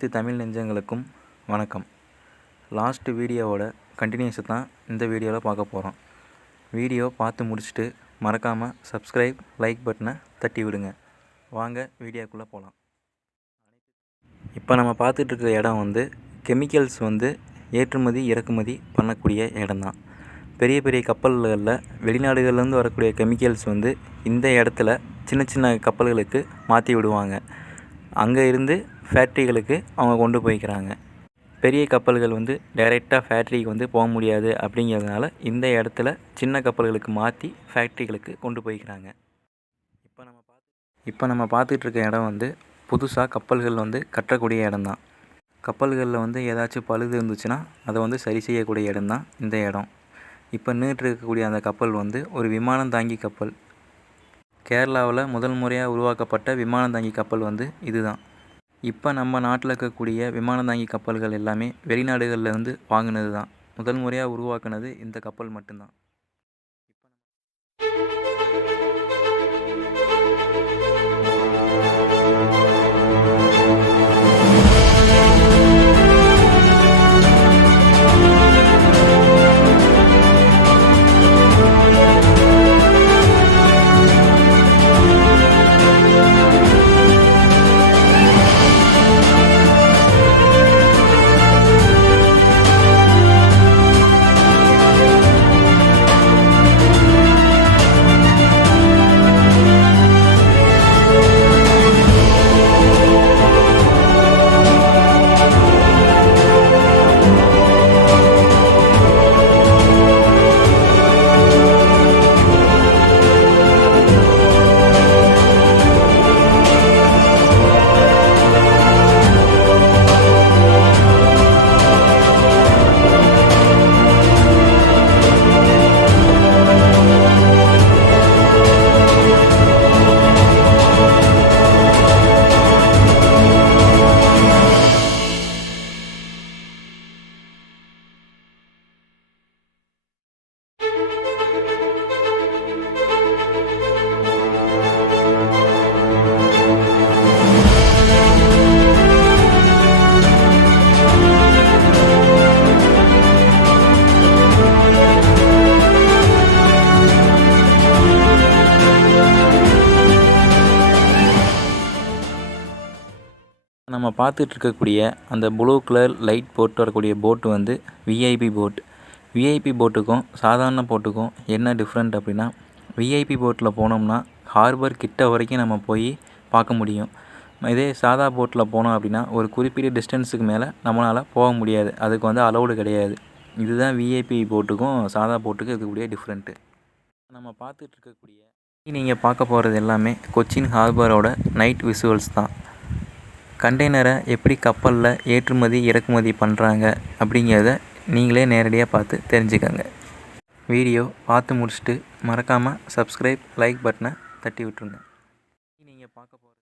அனைத்து தமிழ் நெஞ்சங்களுக்கும் வணக்கம். லாஸ்ட் வீடியோவோட கண்டினியூஸை தான் இந்த வீடியோவில் பார்க்க போகிறோம். வீடியோ பார்த்து முடிச்சுட்டு மறக்காமல் சப்ஸ்கிரைப் லைக் பட்டனை தட்டி விடுங்க. வாங்க வீடியோக்குள்ளே போகலாம். இப்போ நம்ம பார்த்துட்ருக்க இடம் கெமிக்கல்ஸ் ஏற்றுமதி இறக்குமதி பண்ணக்கூடிய இடம் தான். பெரிய பெரிய கப்பல்களில் வெளிநாடுகள்லேருந்து வரக்கூடிய கெமிக்கல்ஸ் இந்த இடத்துல சின்ன சின்ன கப்பல்களுக்கு மாற்றி விடுவாங்க. அங்கே இருந்து ஃபேக்ட்ரிகளுக்கு அவங்க கொண்டு போய்க்கிறாங்க. பெரிய கப்பல்கள் டைரெக்டாக ஃபேக்ட்ரிக்கு போக முடியாது. அப்படிங்கிறதுனால இந்த இடத்துல சின்ன கப்பல்களுக்கு மாற்றி ஃபேக்ட்ரிகளுக்கு கொண்டு போய்க்கிறாங்க. இப்போ நம்ம பார்த்துட்ருக்க இடம் புதுசாக கப்பல்கள் கட்டக்கூடிய இடம் தான். கப்பல்களில் ஏதாச்சும் பழுது இருந்துச்சுன்னா அதை சரி செய்யக்கூடிய இடம் தான் இந்த இடம். இப்போ நின்றுட்டு இருக்கக்கூடிய அந்த கப்பல் ஒரு விமானம் தாங்கி கப்பல். கேரளாவில் முதல் முறையாக உருவாக்கப்பட்ட விமானம் தாங்கி கப்பல் இதுதான். இப்போ நம்ம நாட்டில் இருக்கக்கூடிய விமானம் தாங்கி கப்பல்கள் எல்லாமே வெளிநாடுகளில் வாங்கினது தான். முதல் முறையாக உருவாக்குனது இந்த கப்பல் மட்டும்தான். நம்ம பார்த்துட்ருக்கக்கூடிய அந்த ப்ளூ கலர் லைட் போட்டு வரக்கூடிய போட்டு விஐபி போட். விஐபி போட்டுக்கும் சாதாரண போட்டுக்கும் என்ன டிஃப்ரெண்ட் அப்படின்னா, விஐபி போட்டில் போனோம்னா ஹார்பர் கிட்ட வரைக்கும் நம்ம போய் பார்க்க முடியும். இதே சாதா போட்டில் போனோம் அப்படின்னா ஒரு குறிப்பிட்ட டிஸ்டன்ஸுக்கு மேலே நம்மளால் போக முடியாது. அதுக்கு அலௌடு கிடையாது. இதுதான் விஐபி போட்டுக்கும் சாதா போட்டுக்கும் இருக்கக்கூடிய டிஃப்ரெண்ட்டு. நம்ம பார்த்துட்ருக்கக்கூடிய நீங்கள் பார்க்க போகிறது எல்லாமே கொச்சின் ஹார்பரோட நைட் விசுவல்ஸ் தான். கண்டெய்னரை எப்படி கப்பலில் ஏற்றுமதி இறக்குமதி பண்ணுறாங்க அப்படிங்கிறத நீங்களே நேரடியாக பார்த்து தெரிஞ்சுக்கங்க. வீடியோ பார்த்து முடிச்சுட்டு மறக்காமல் சப்ஸ்கிரைப் லைக் பட்டனை தட்டி விட்டுருங்க. நீங்கள் பார்க்க போகிறது